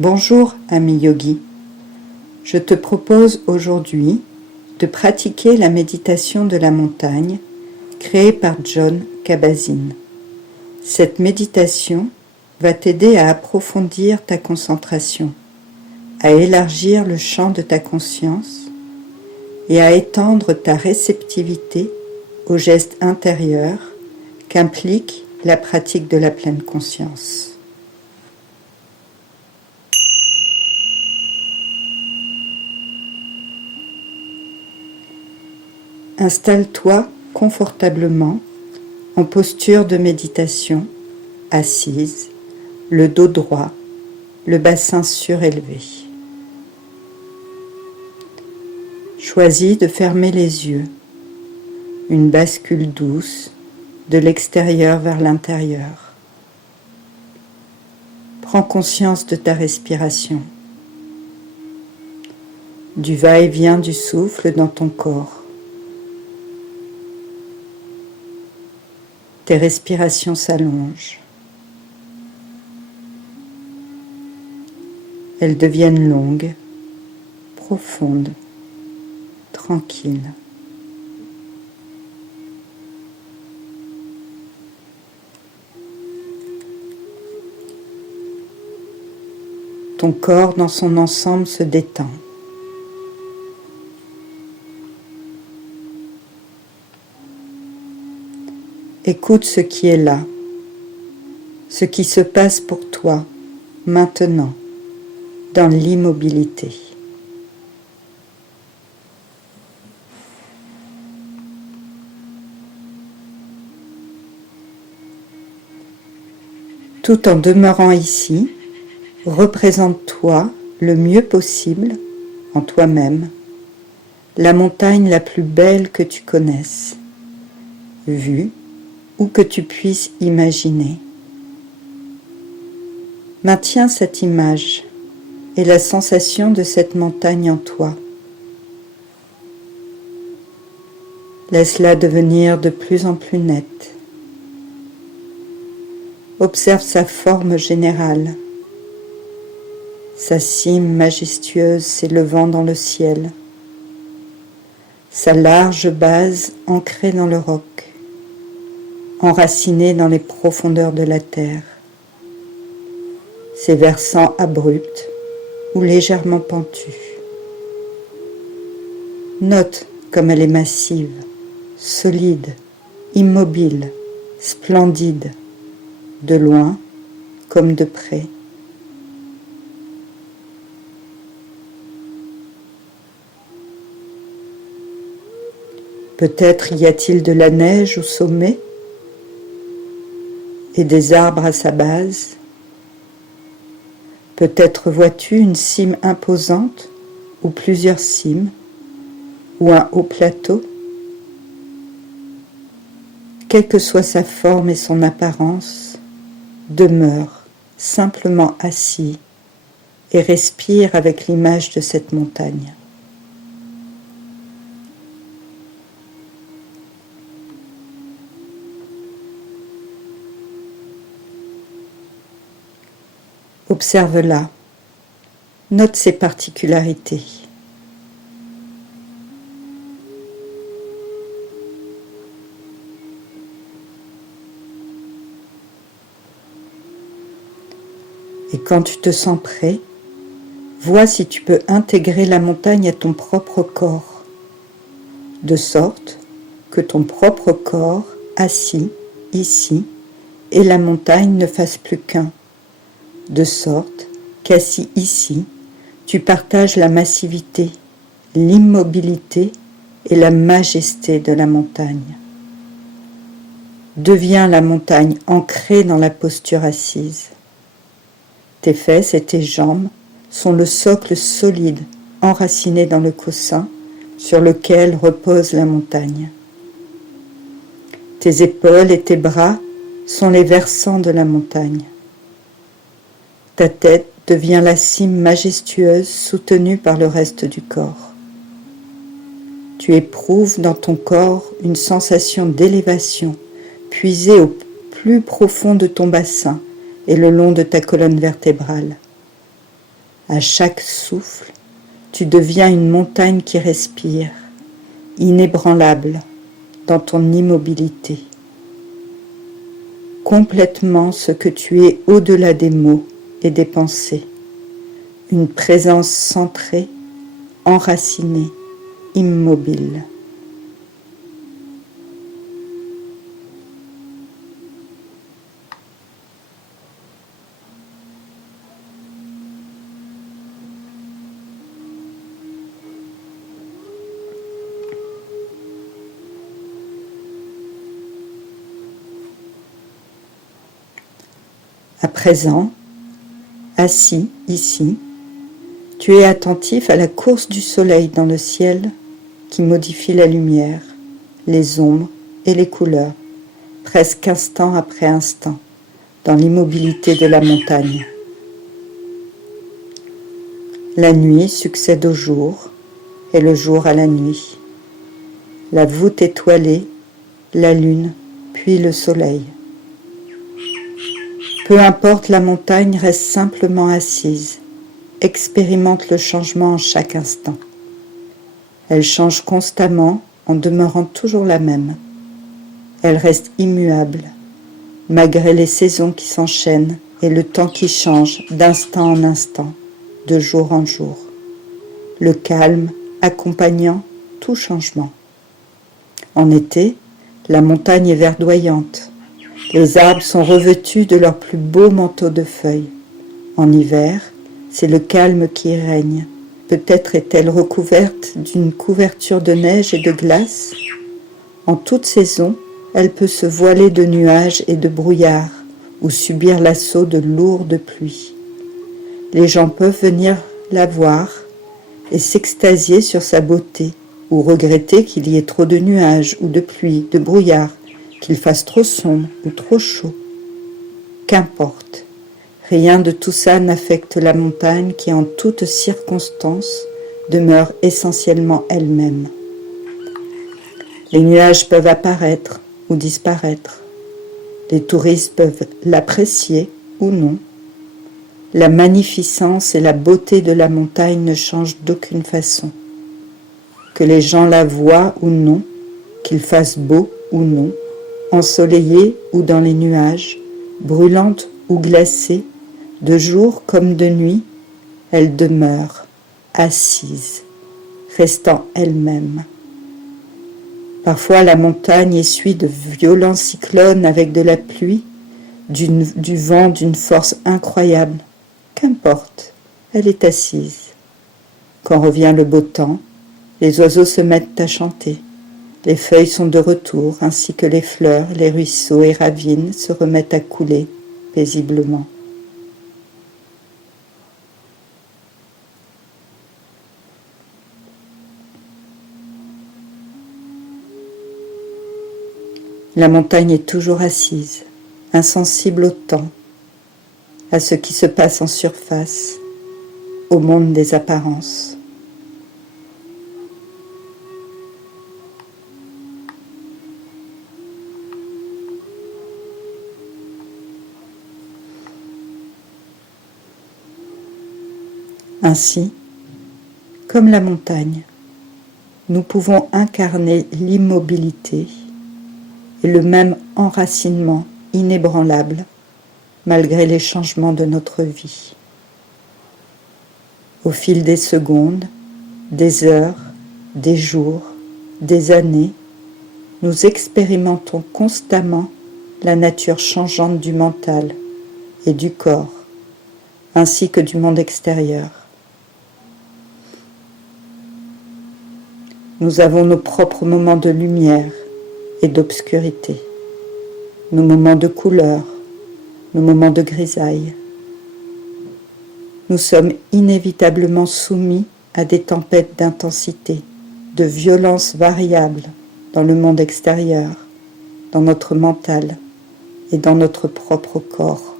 Bonjour, ami yogi. Je te propose aujourd'hui de pratiquer la méditation de la montagne créée par Jon Kabat-Zinn. Cette méditation va t'aider à approfondir ta concentration, à élargir le champ de ta conscience et à étendre ta réceptivité aux gestes intérieurs qu'implique la pratique de la pleine conscience. Installe-toi confortablement en posture de méditation, assise, le dos droit, le bassin surélevé. Choisis de fermer les yeux, une bascule douce de l'extérieur vers l'intérieur. Prends conscience de ta respiration, du va-et-vient du souffle dans ton corps. Tes respirations s'allongent. Elles deviennent longues, profondes, tranquilles. Ton corps dans son ensemble se détend. Écoute ce qui est là, ce qui se passe pour toi, maintenant, dans l'immobilité. Tout en demeurant ici, représente-toi le mieux possible, en toi-même, la montagne la plus belle que tu connaisses, vue ou que tu puisses imaginer. Maintiens cette image et la sensation de cette montagne en toi. Laisse-la devenir de plus en plus nette. Observe sa forme générale, sa cime majestueuse s'élevant dans le ciel, sa large base ancrée dans le roc, enracinée dans les profondeurs de la terre, ses versants abrupts ou légèrement pentus. Note comme elle est massive, solide, immobile, splendide, de loin comme de près. Peut-être y a-t-il de la neige au sommet et des arbres à sa base. Peut-être vois-tu une cime imposante ou plusieurs cimes ou un haut plateau. Quelle que soit sa forme et son apparence, demeure simplement assis et respire avec l'image de cette montagne. Observe-la, note ses particularités. Et quand tu te sens prêt, vois si tu peux intégrer la montagne à ton propre corps, de sorte que ton propre corps, assis ici, et la montagne ne fassent plus qu'un. De sorte qu'assis ici, tu partages la massivité, l'immobilité et la majesté de la montagne. Deviens la montagne ancrée dans la posture assise. Tes fesses et tes jambes sont le socle solide enraciné dans le coussin sur lequel repose la montagne. Tes épaules et tes bras sont les versants de la montagne. Ta tête devient la cime majestueuse soutenue par le reste du corps. Tu éprouves dans ton corps une sensation d'élévation puisée au plus profond de ton bassin et le long de ta colonne vertébrale. À chaque souffle, tu deviens une montagne qui respire, inébranlable dans ton immobilité. Complètement ce que tu es au-delà des mots et des pensées. Une présence centrée, enracinée, immobile. À présent, assis ici, tu es attentif à la course du soleil dans le ciel qui modifie la lumière, les ombres et les couleurs, presque instant après instant, dans l'immobilité de la montagne. La nuit succède au jour et le jour à la nuit. La voûte étoilée, la lune, puis le soleil. Peu importe la montagne, reste simplement assise, expérimente le changement en chaque instant. Elle change constamment en demeurant toujours la même. Elle reste immuable, malgré les saisons qui s'enchaînent et le temps qui change d'instant en instant, de jour en jour. Le calme accompagnant tout changement. En été, la montagne est verdoyante. Les arbres sont revêtus de leur plus beau manteau de feuilles. En hiver, c'est le calme qui règne. Peut-être est-elle recouverte d'une couverture de neige et de glace. En toute saison, elle peut se voiler de nuages et de brouillards ou subir l'assaut de lourdes pluies. Les gens peuvent venir la voir et s'extasier sur sa beauté ou regretter qu'il y ait trop de nuages ou de pluie, de brouillard, qu'il fasse trop sombre ou trop chaud. Qu'importe, rien de tout ça n'affecte la montagne qui en toutes circonstances demeure essentiellement elle-même. Les nuages peuvent apparaître ou disparaître. Les touristes peuvent l'apprécier ou non. La magnificence et la beauté de la montagne ne changent d'aucune façon. Que les gens la voient ou non, qu'il fasse beau ou non, ensoleillée ou dans les nuages, brûlante ou glacée, de jour comme de nuit, elle demeure, assise, restant elle-même. Parfois la montagne essuie de violents cyclones avec de la pluie, du vent d'une force incroyable. Qu'importe, elle est assise. Quand revient le beau temps, les oiseaux se mettent à chanter. Les feuilles sont de retour, ainsi que les fleurs, les ruisseaux et ravines se remettent à couler paisiblement. La montagne est toujours assise, insensible au temps, à ce qui se passe en surface, au monde des apparences. Ainsi, comme la montagne, nous pouvons incarner l'immobilité et le même enracinement inébranlable malgré les changements de notre vie. Au fil des secondes, des heures, des jours, des années, nous expérimentons constamment la nature changeante du mental et du corps, ainsi que du monde extérieur. Nous avons nos propres moments de lumière et d'obscurité, nos moments de couleur, nos moments de grisaille. Nous sommes inévitablement soumis à des tempêtes d'intensité, de violence variables dans le monde extérieur, dans notre mental et dans notre propre corps.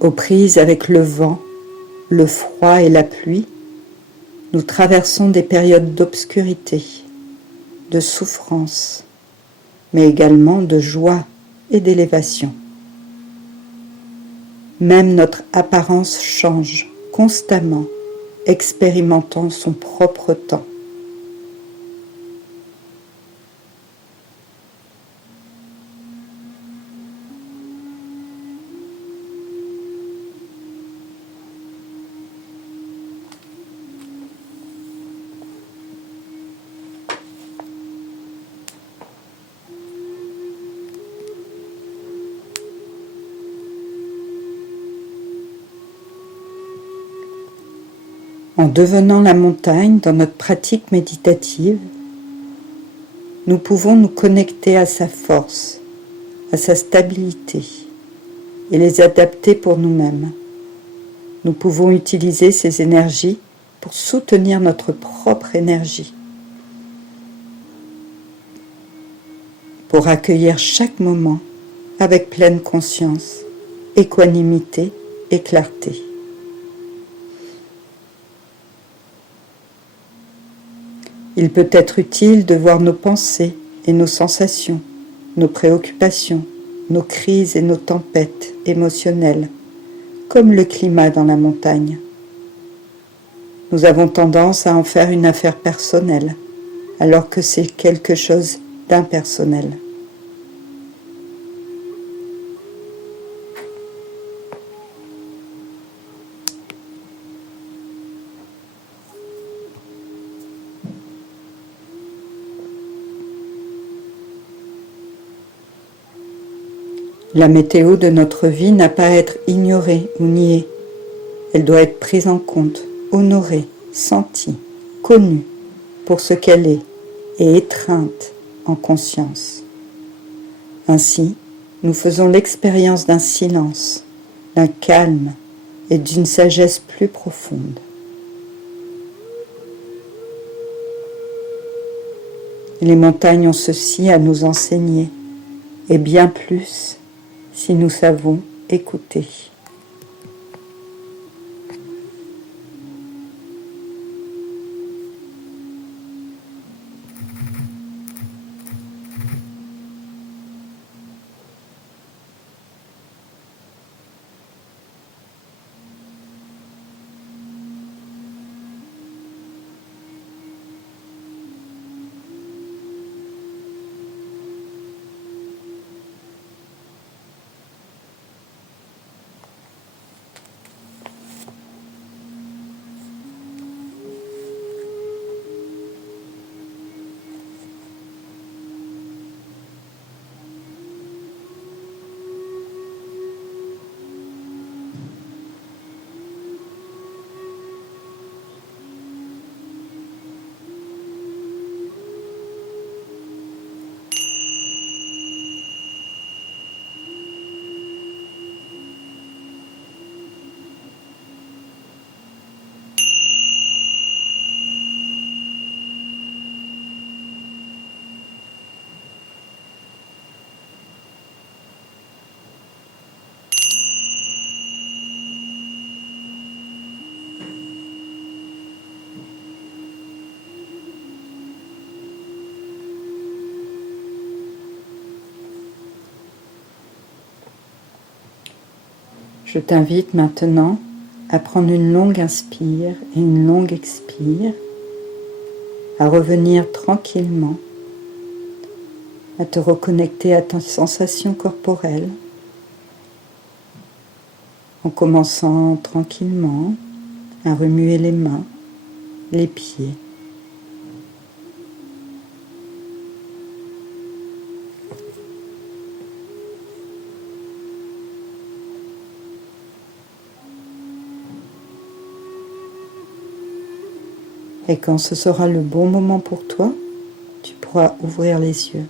Aux prises avec le vent, le froid et la pluie, nous traversons des périodes d'obscurité, de souffrance, mais également de joie et d'élévation. Même notre apparence change constamment, expérimentant son propre temps. En devenant la montagne dans notre pratique méditative, nous pouvons nous connecter à sa force, à sa stabilité et les adapter pour nous-mêmes. Nous pouvons utiliser ces énergies pour soutenir notre propre énergie, pour accueillir chaque moment avec pleine conscience, équanimité et clarté. Il peut être utile de voir nos pensées et nos sensations, nos préoccupations, nos crises et nos tempêtes émotionnelles, comme le climat dans la montagne. Nous avons tendance à en faire une affaire personnelle, alors que c'est quelque chose d'impersonnel. La météo de notre vie n'a pas à être ignorée ou niée. Elle doit être prise en compte, honorée, sentie, connue pour ce qu'elle est et étreinte en conscience. Ainsi, nous faisons l'expérience d'un silence, d'un calme et d'une sagesse plus profonde. Les montagnes ont ceci à nous enseigner, et bien plus si nous savons écouter. Je t'invite maintenant à prendre une longue inspire et une longue expire, à revenir tranquillement, à te reconnecter à ta sensation corporelle, en commençant tranquillement à remuer les mains, les pieds. Et quand ce sera le bon moment pour toi, tu pourras ouvrir les yeux.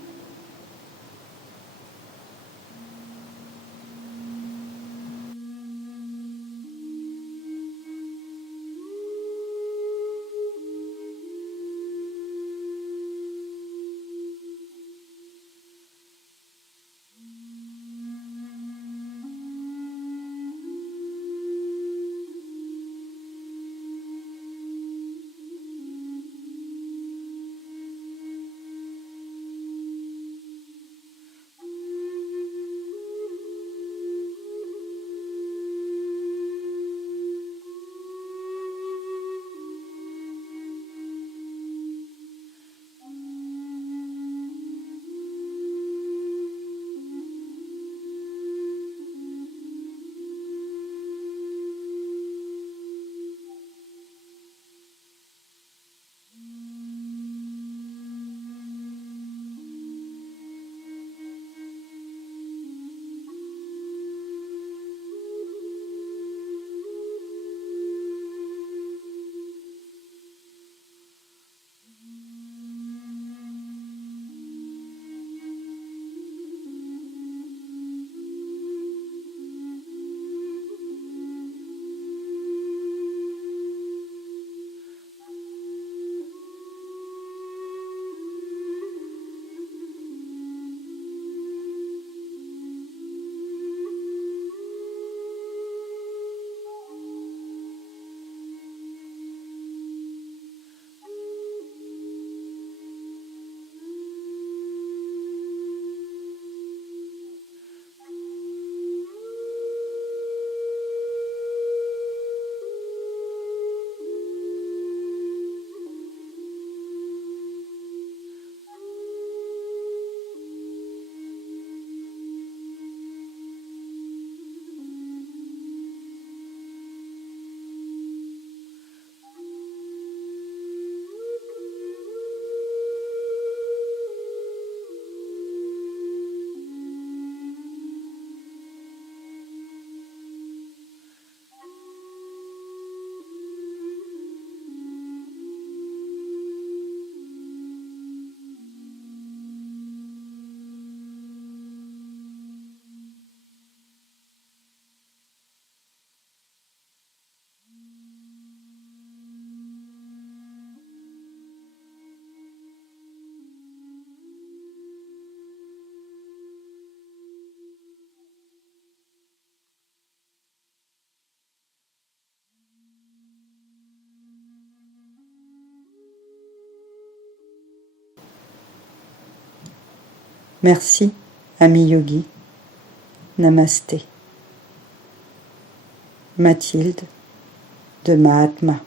Merci, ami yogi. Namasté. Mathilde de Mahatma.